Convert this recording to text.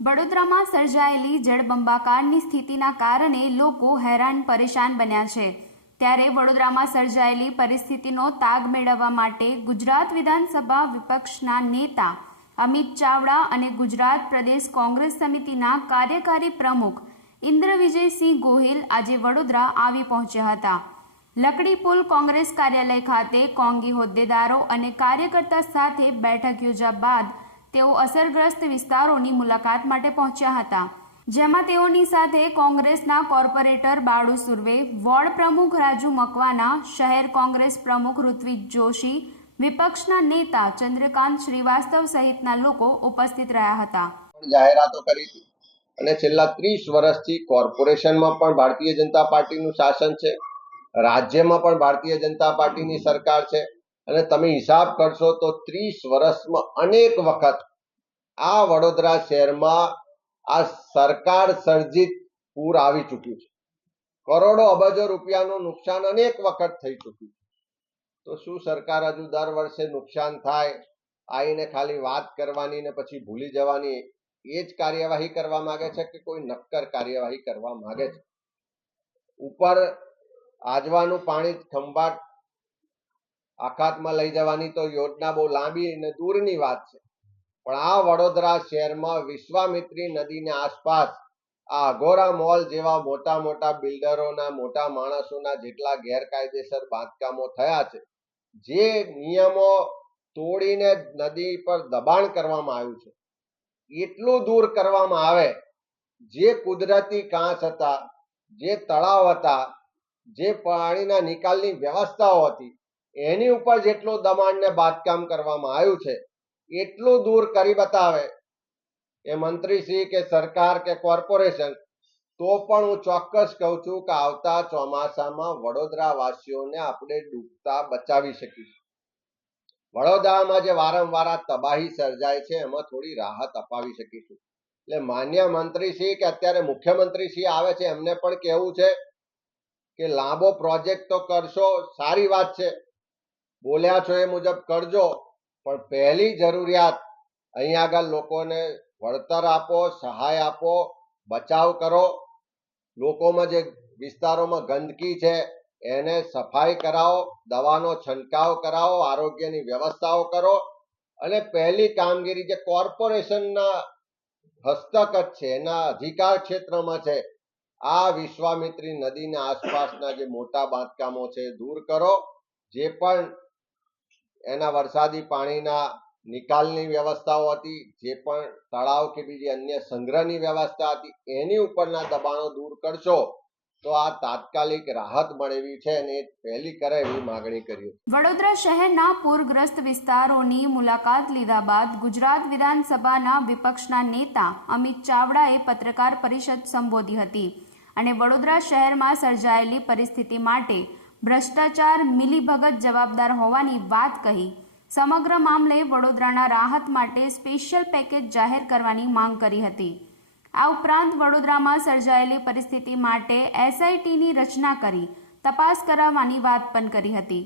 વડોદરામાં સર્જાયેલી જળબંબાકારની સ્થિતિના કારણે લોકો હેરાન પરેશાન બન્યા છે। ત્યારે વડોદરામાં સર્જાયેલી પરિસ્થિતિનો તાગ મેળવવા માટે ગુજરાત વિધાનસભા વિપક્ષના નેતા અમિત ચાવડા અને ગુજરાત પ્રદેશ કોંગ્રેસ સમિતિના કાર્યકારી પ્રમુખ ઇન્દ્રવિજયસિંહ ગોહિલ આજે વડોદરા આવી પહોંચ્યા હતા। લકડીપુલ કોંગ્રેસ કાર્યાલય ખાતે કોંગી હોદ્દેદારો અને કાર્યકર્તા સાથે બેઠક યોજ્યા બાદ તેઓ અસરગ્રસ્ત વિસ્તારોની મુલાકાત માટે પહોંચ્યા હતા, જેમાં તેઓની સાથે કોંગ્રેસના કોર્પોરેટર બાળુ સુર્વે, વોર્ડ પ્રમુખ રાજુ મકવાના, શહેર કોંગ્રેસ પ્રમુખ ઋત્વિજ જોશી, વિપક્ષના નેતા ચંદ્રકાંત શ્રીવાસ્તવ સહિતના લોકો ઉપસ્થિત રહ્યા હતા। જાહેરાતો કરી હતી અને છેલ્લા 30 વર્ષથી કોર્પોરેશનમાં પણ ભારતીય જનતા પાર્ટીનું શાસન છે, રાજ્યમાં પણ ભારતીય જનતા પાર્ટીની સરકાર છે અને તમે હિસાબ કરશો તો 30 વર્ષમાં અનેક વખત આ વડોદરા શહેરમાં આ સરકાર સર્જિત પૂર આવી ચૂક્યું છે। કરોડો અબજો રૂપિયાનું નુકસાન અનેક વખત થઈ ચૂક્યું છે। તો શું સરકાર હજુ દર વર્ષે નુકસાન થાય આવીને ખાલી વાત કરવાની ને પછી ભૂલી જવાની એ જ કાર્યવાહી કરવા માંગે છે કે કોઈ નક્કર કાર્યવાહી કરવા માંગે છે? ઉપર આજવાનું પાણી ખંભાત આખાતમાં લઈ જવાની તો યોજના બહુ લાંબી અને દૂરની વાત છે, પણ આ વડોદરા શહેરમાં વિશ્વામિત્રી નદીની આસપાસ આ અઘોરા મોલ જેવા મોટા મોટા બિલ્ડરોના, મોટા માણસોના જેટલા ગેરકાયદેસર બાંધકામો થયા છે, જે નિયમો તોડીને નદી પર દબાણ કરવામાં આવ્યું છે, એટલું દૂર કરવામાં આવે, જે કુદરતી કાંસ હતા, જે તળાવ હતા, જે પાણીના નિકાલની વ્યવસ્થાઓ હતી, એની ઉપર જેટલું દબાણ ને બાંધકામ કરવામાં આવ્યું છે એટલું દૂર કરી બતાવે એ મંત્રીશ્રી કે સરકાર કે કોર્પોરેશન, તો પણ હું ચોક્કસ કહું છું કે આવતા ચોમાસામાં વડોદરા વાસીઓને આપણે ડૂબતા બચાવી શકીશું। વડોદરામાં જે વારંવાર તબાહી સર્જાય છે એમાં થોડી રાહત અપાવી શકીશું। એટલે માન્ય મંત્રીશ્રી કે અત્યારે મુખ્યમંત્રીશ્રી આવે છે એમને પણ કહેવું છે કે લાંબો પ્રોજેક્ટ તો કરશો, સારી વાત છે, બોલ્યા છો એ મુજબ કરજો, પણ પહેલી જરૂરિયાત અહીં આગળ લોકોને વળતર આપો, સહાય આપો, બચાવ કરો, લોકોમાં જે વિસ્તારોમાં ગંદકી છે એને સફાઈ કરાવો, દવાનો છંટકાવ કરાવો, આરોગ્યની વ્યવસ્થાઓ કરો અને પહેલી કામગીરી જે કોર્પોરેશનના હસ્તક જ છે, એના અધિકાર ક્ષેત્રમાં છે, આ વિશ્વામિત્રી નદીના આસપાસના જે મોટા બાંધકામો છે દૂર કરો। જે પણ એના વરસાદી પાણીના નિકાલની વ્યવસ્થાઓ હતી, જે પણ તળાવ કે બીજી અન્ય સંગ્રહની વ્યવસ્થા હતી, એની ઉપરના દબાણો દૂર કરશો તો આ તાત્કાલિક રાહત મળેવી છે અને પહેલી કરે એવી માગણી કરી। વડોદરા શહેરના પૂરગ્રસ્ત વિસ્તારોની મુલાકાત લીધા બાદ ગુજરાત વિધાનસભાના વિપક્ષના નેતા અમિત ચાવડાએ પત્રકાર પરિષદ સંબોધી હતી અને વડોદરા શહેરમાં સર્જાયેલી પરિસ્થિતિ માટે ભ્રષ્ટાચાર, મિલીભગત જવાબદાર હોવાની વાત કહી સમગ્ર મામલે વડોદરાના રાહત માટે સ્પેશિયલ પેકેજ જાહેર કરવાની માંગ કરી હતી। આ ઉપરાંત વડોદરામાં સર્જાયેલી પરિસ્થિતિ માટે SITની રચના કરી તપાસ કરાવવાની વાત પણ કરી હતી।